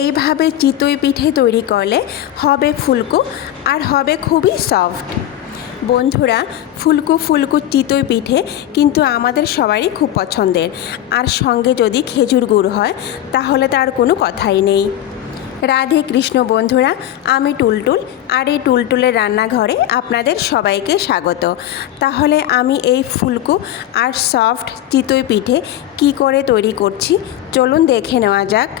এইভাবে চিতই পিঠে তৈরি করলে হবে ফুলকো আর হবে খুবই সফট। বন্ধুরা, ফুলকো ফুলকো চিতই পিঠে কিন্তু আমাদের সবারই খুব পছন্দের, আর সঙ্গে যদি খেজুর গুড় হয় তাহলে তার কোনো কথাই নেই। রাধে কৃষ্ণ বন্ধুরা, আমি টুলটুল, আর এই টুলটুলের রান্নাঘরে আপনাদের সবাইকে স্বাগত। তাহলে আমি এই ফুলকো আর সফট চিতই পিঠে কি করে তৈরি করছি চলুন দেখে নেওয়া যাক।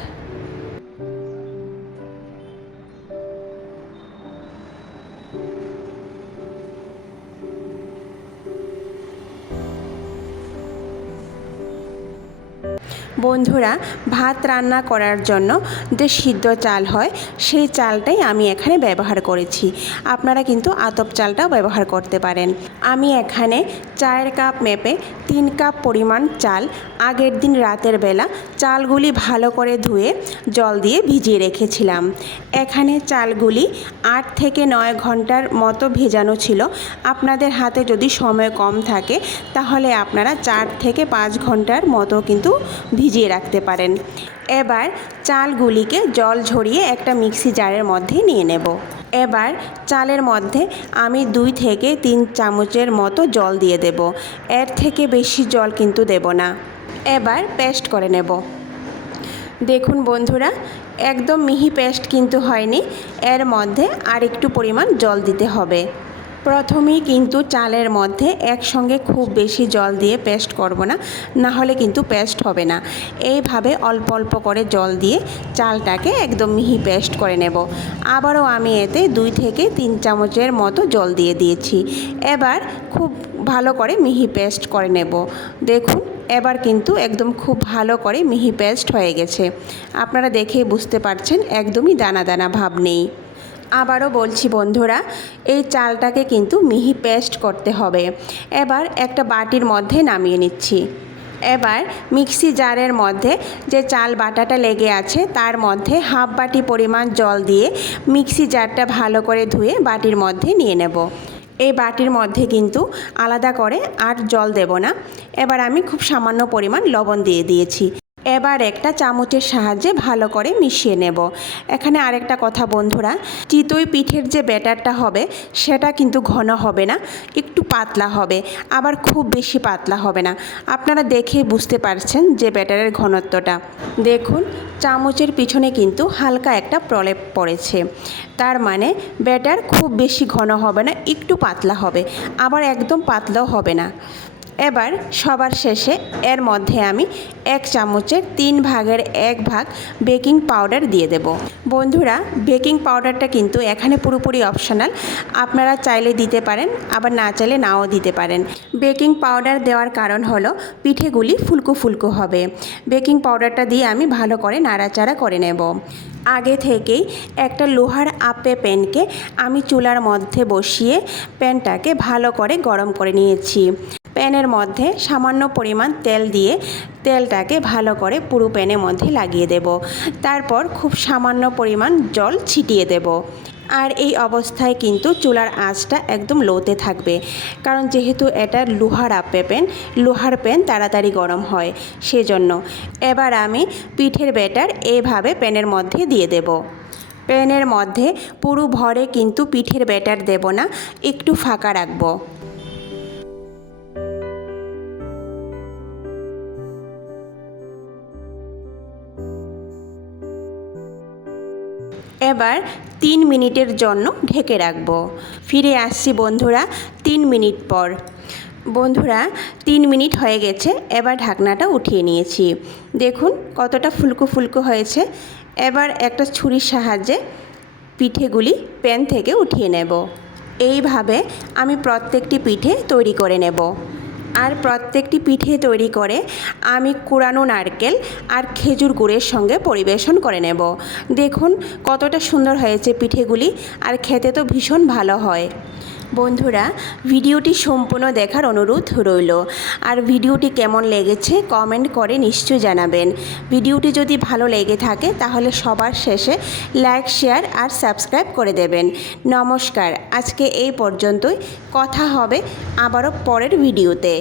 বন্ধুরা, ভাত রান্না করার জন্য যে সিদ্ধ চাল হয় সেই চালটাই আমি এখানে ব্যবহার করেছি। আপনারা কিন্তু আতপ চালটাও ব্যবহার করতে পারেন। আমি এখানে 4 কাপ মেপে 3 কাপ পরিমাণ চাল আগের দিন রাতের বেলা চালগুলি ভালো করে ধুয়ে জল দিয়ে ভিজিয়ে রেখেছিলাম। এখানে চালগুলি 8 থেকে 9 ঘন্টার মতো ভেজানো ছিল। আপনাদের হাতে যদি সময় কম থাকে তাহলে আপনারা 4 থেকে 5 ঘন্টার মতো কিন্তু ভিজিয়ে রাখতে পারেন। এবার চালগুলিকে জল ঝরিয়ে একটা মিক্সি জারের মধ্যে নিয়ে নেব। এবার চালের মধ্যে আমি 2 থেকে 3 চামচের মতো জল দিয়ে দেব। এর থেকে বেশি জল কিন্তু দেব না। এবার পেস্ট করে নেব। দেখুন বন্ধুরা, একদম মিহি পেস্ট কিন্তু হয়নি, এর মধ্যে আর একটু পরিমাণ জল দিতে হবে। প্রথমেই কিন্তু চালের মধ্যে একসঙ্গে খুব বেশি জল দিয়ে পেস্ট করব না, না হলে কিন্তু পেস্ট হবে না। এইভাবে অল্প অল্প করে জল দিয়ে চালটাকে একদম মিহি পেস্ট করে নেব। আবারও আমি এতে 2 থেকে 3 চামচের মতো জল দিয়ে দিয়েছি। এবার খুব ভালো করে মিহি পেস্ট করে নেব। দেখুন, এবার কিন্তু একদম খুব ভালো করে মিহি পেস্ট হয়ে গেছে। আপনারা দেখেই বুঝতে পারছেন একদমই দানা দানা ভাব নেই। আবারও বলছি বন্ধুরা, এই চালটাকে কিন্তু মিহি পেস্ট করতে হবে। এবার একটা বাটির মধ্যে নামিয়ে নিচ্ছি। এবার মিক্সি জারের মধ্যে যে চাল বাটাটা লেগে আছে তার মধ্যে হাফ বাটি পরিমাণ জল দিয়ে মিক্সি জারটা ভালো করে ধুয়ে বাটির মধ্যে নিয়ে নেব। এই বাটির মধ্যে কিন্তু আলাদা করে আর জল দেব না। এবার আমি খুব সামান্য পরিমাণ লবণ দিয়ে দিয়েছি। এবার একটা চামচের সাহায্যে ভালো করে মিশিয়ে নেব। এখানে আরেকটা কথা বন্ধুরা, চিতই পিঠের যে ব্যাটারটা হবে সেটা কিন্তু ঘন হবে না, একটু পাতলা হবে, আবার খুব বেশি পাতলা হবে না। আপনারা দেখে বুঝতে পারছেন যে ব্যাটারের ঘনত্বটা। দেখুন, চামচের পিছনে কিন্তু হালকা একটা প্রলেপ পড়েছে, তার মানে ব্যাটার খুব বেশি ঘন হবে না, একটু পাতলা হবে, আবার একদম পাতলাও হবে না। এবার সবার শেষে এর মধ্যে আমি 1 চামচের 3 ভাগের 1 ভাগ বেকিং পাউডার দিয়ে দেব। বন্ধুরা, বেকিং পাউডারটা কিন্তু এখানে পুরোপুরি অপশনাল, আপনারা চাইলে দিতে পারেন, আবার না চাইলে নাও দিতে পারেন। বেকিং পাউডার দেওয়ার কারণ হলো পিঠেগুলি ফুলকো ফুলকো হবে। বেকিং পাউডারটা দিয়ে আমি ভালো করে নাড়াচাড়া করে নেব। আগে থেকেই একটা লোহার আপে প্যানকে আমি চুলার মধ্যে বসিয়ে প্যানটাকে ভালো করে গরম করে নিয়েছি। প্যানের মধ্যে সামান্য পরিমাণ তেল দিয়ে তেলটাকে ভালো করে পুরো প্যানের মধ্যে লাগিয়ে দেব। তারপর খুব সামান্য পরিমাণ জল ছিটিয়ে দেব। আর এই অবস্থায় কিন্তু চুলার আঁচটা একদম লোতে থাকবে, কারণ যেহেতু এটা লোহার আপে প্যান, লোহার প্যান তাড়াতাড়ি গরম হয় সেজন্য। এবার আমি পিঠের ব্যাটার এইভাবে প্যানের মধ্যে দিয়ে দেব। প্যানের মধ্যে পুরো ভরে কিন্তু পিঠের ব্যাটার দেব না, একটু ফাঁকা রাখবো। এবার 3 মিনিটের জন্য ঢেকে রাখব। ফিরে আসছি বন্ধুরা 3 মিনিট পর। বন্ধুরা, 3 মিনিট হয়ে গেছে। এবার ঢাকনাটা উঠিয়ে নিয়েছি। দেখুন কতটা ফুলকো ফুলকো হয়েছে। এবার একটা ছুরির সাহায্যে পিঠেগুলি প্যান থেকে উঠিয়ে নেব। এইভাবে আমি প্রত্যেকটি পিঠে তৈরি করে নেব। আর প্রত্যেকটি পিঠে তৈরি করে আমি কুড়ানো নারকেল আর খেজুর গুড়ের সঙ্গে পরিবেশন করে নেব। দেখুন কতটা সুন্দর হয়েছে পিঠেগুলি, আর খেতে তো ভীষণ ভালো হয়। বন্ধুরা, ভিডিওটি সম্পূর্ণ দেখার অনুরোধ রইল। আর ভিডিওটি কেমন লেগেছে কমেন্ট করে নিশ্চয়ই জানাবেন। ভিডিওটি যদি ভালো লেগে থাকে তাহলে সবার শেষে লাইক, শেয়ার আর সাবস্ক্রাইব করে দেবেন। নমস্কার, আজকে এই পর্যন্তই। কথা হবে আবারও পরের ভিডিওতে।